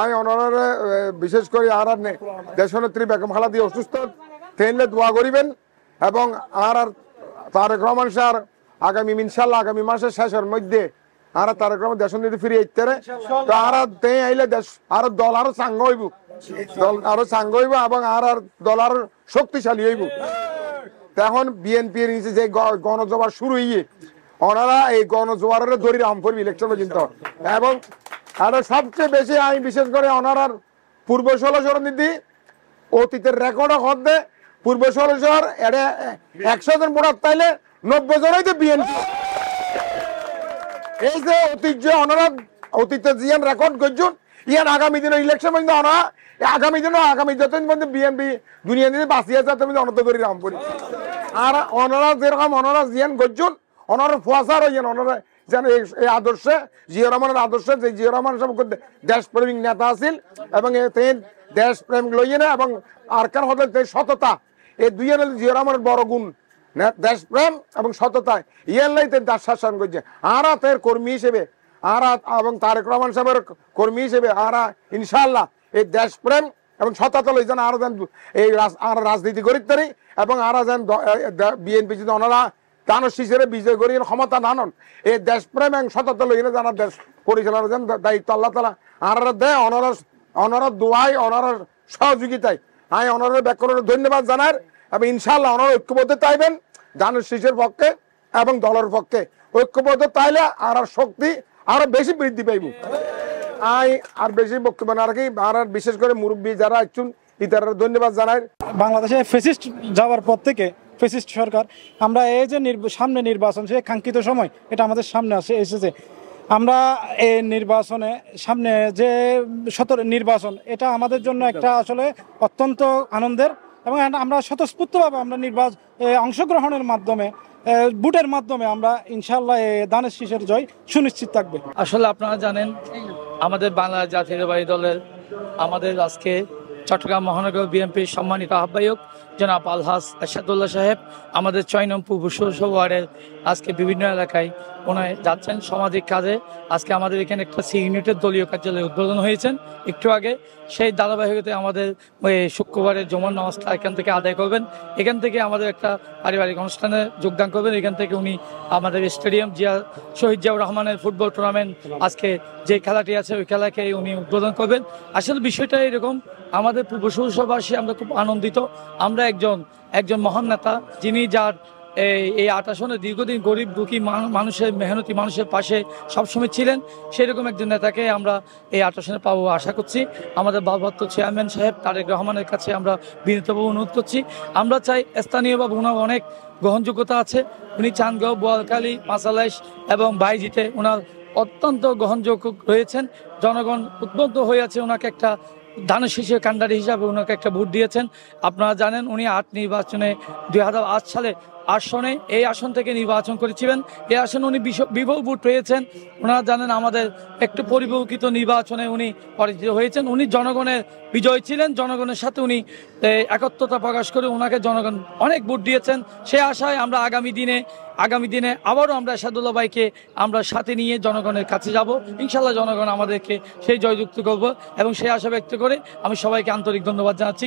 আমি অনারে বিশেষ করে আর দেশনেত্রী বেগম খালেদা জিয়া অসুস্থ তেনলে দোয়া করিবেন এবং আর তারেক রহমান স্যার আগামী ইনশাল্লাহ আগামী মাসের শেষের মধ্যে আর তারেক রহমান দেশনীতি ফিরে আইতে তো আর তে আইলে দেশ আর দল আরো সাঙ্গ হইব দল আরো সাঙ্গ হইব এবং আর দল আরো শক্তিশালী হইব। এখন বিএনপির নিচে যে গণজোয়ার শুরু হইয়ে ওনারা এই গণজোয়ারের দড়ি রাম করবে ইলেকশন পর্যন্ত এবং আর সবচেয়ে বেশি আমি বিশেষ করে ওনারার পূর্ব ষোলশোর নীতি অতীতের রেকর্ডও হতে পূর্ব ষোলশোর এটা 100 জন ভোটার তাইলে 90 জনই তো বিএনপি। এই যে ঐতিহ্য ওনারা অতীতে জিয়ান রেকর্ড করছেন ইয়ান আগামী দিনের ইলেকশন পর্যন্ত ওনারা আগামী যতদিন পর্যন্ত বিএনপি দুনিয়া দিনে বাঁচিয়ে যাতে অনত করি রাম করি আর ওনারা যেরকম ওনারা জিয়ান করছেন ওনারা ফুয়াশার হইয়েন ওনারা যেন এই আদর্শে জিয়া রহমানের আদর্শে যে জিয়া রহমান সব দেশপ্রেমিক নেতা আছিল এবং দেশপ্রেম লইয়ে না এবং আরকান হতে সততা এই দুই জিয়া রহমানের বড় গুণ দেশপ্রেম এবং সততা ইয়ারলাই দেশ শাসন করছে আর তার কর্মী হিসেবে আর এবং তারেক রহমান সাহেবের কর্মী হিসেবে আর ইনশাল্লাহ এই দেশপ্রেম এবং সততা লই যেন আরো যেন এই রাজনীতি করিতে পারি এবং আর যেন বিএনপি যদি ওনারা দানস হিসেবে বিজয় করি ক্ষমতা নানন এই দেশপ্রেম এবং সততা লই জানা দেশ পরিচালনার যেন দায়িত্ব আল্লাহ তালা আর দেয় অনার দোয়াই অনার সহযোগিতায় আমি অনারের ব্যাকরণের ধন্যবাদ জানার এবং ইনশাল্লাহ ওনারা ঐক্যবদ্ধ চাইবেন দানের শীষের পক্ষে এবং দলের পক্ষে ঐক্যবদ্ধ তাইলে আর শক্তি আরো বেশি বৃদ্ধি পাইব। আর বেশি বক্তব্য না রাখি আর বিশেষ করে মুরব্বী যারা আছেন ইতারা ধন্যবাদ জানাই। বাংলাদেশে ফ্যাসিস্ট যাওয়ার পর থেকে ফ্যাসিস্ট সরকার আমরা এই যে সামনে নির্বাচন সে কাঙ্ক্ষিত সময় এটা আমাদের সামনে এসেছে আমরা এই নির্বাচনে সামনে যে নির্বাচন এটা আমাদের জন্য একটা আসলে অত্যন্ত আনন্দের এবং আমরা স্বতঃস্ফূর্তভাবে আমরা অংশগ্রহণের মাধ্যমে ভোটের মাধ্যমে আমরা ইনশাআল্লাহ দানের শীষের জয় সুনিশ্চিত থাকবে। আসলে আপনারা জানেন আমাদের বাংলা জাতীয়তাবাদী দলের আমাদের আজকে চট্টগ্রাম মহানগর বিএনপির সম্মানিত আহ্বায়ক জনাব আলহাজ এরশাদুল্লাহ সাহেব আমাদের 6 নং পূর্ব ওয়ার্ডের আজকে বিভিন্ন এলাকায় ওনায় যাচ্ছেন সামাজিক কাজে। আজকে আমাদের এখানে একটা সি ইউনিটের দলীয় কার্যালয় উদ্বোধন হয়েছেন একটু আগে, সেই ধারাবাহিকতায় আমাদের শুক্রবারের জুমার নামাজটা এখান থেকে আদায় করবেন, এখান থেকে আমাদের একটা পারিবারিক অনুষ্ঠানে যোগদান করবেন। এখান থেকে উনি আমাদের স্টেডিয়াম শহীদ জিয়াউর রহমানের ফুটবল টুর্নামেন্ট আজকে যে খেলাটি আছে ওই খেলাকে উনি উদ্বোধন করবেন। আসলে বিষয়টা এরকম, আমাদের পূর্ব সৌরবাসী আমরা খুব আনন্দিত, আমরা একজন মহান নেতা যিনি যার এই 8 আসনে দীর্ঘদিন গরিব দুঃখী মানুষের মেহনতি মানুষের পাশে সবসময় ছিলেন, সেরকম একজন নেতাকে আমরা এই 8 আসনে পাবো আশা করছি। আমাদের ভারপ্রাপ্ত চেয়ারম্যান সাহেব তারেক রহমানের কাছে আমরা বিনীতভাবে অনুরোধ করছি, আমরা চাই স্থানীয়ভাবে ওনার অনেক গ্রহণযোগ্যতা আছে, উনি চান্দগাঁও, বোয়ালখালী, পাঁচালাইশ এবং বাইজিতে ওনার অত্যন্ত গ্রহণযোগ্য রয়েছেন। জনগণ উদ্বুদ্ধ হয়ে আছে ওনাকে একটা দানের শীষের কান্ডারি হিসাবে ওনাকে একটা ভোট দিয়েছেন। আপনারা জানেন উনি 8 নির্বাচনে 2008 সালে আসনে এই আসন থেকে নির্বাচন করেছিলেন, এই আসনে উনি বিপুল ভোট পেয়েছেন। ওনারা জানেন আমাদের একটু পরিবর্তিত নির্বাচনে উনি পরাজিত হয়েছেন, উনি জনগণের বিজয় ছিলেন, জনগণের সাথে উনি একত্রতা প্রকাশ করে ওনাকে জনগণ অনেক ভোট দিয়েছেন। সে আশায় আমরা আগামী দিনে আবারও আমরা এরশাদুল্লাহ ভাইকে আমরা সাথে নিয়ে জনগণের কাছে যাব, ইনশাল্লাহ জনগণ আমাদেরকে সেই জয়যুক্ত করবো এবং সেই আশা ব্যক্ত করে আমি সবাইকে আন্তরিক ধন্যবাদ জানাচ্ছি।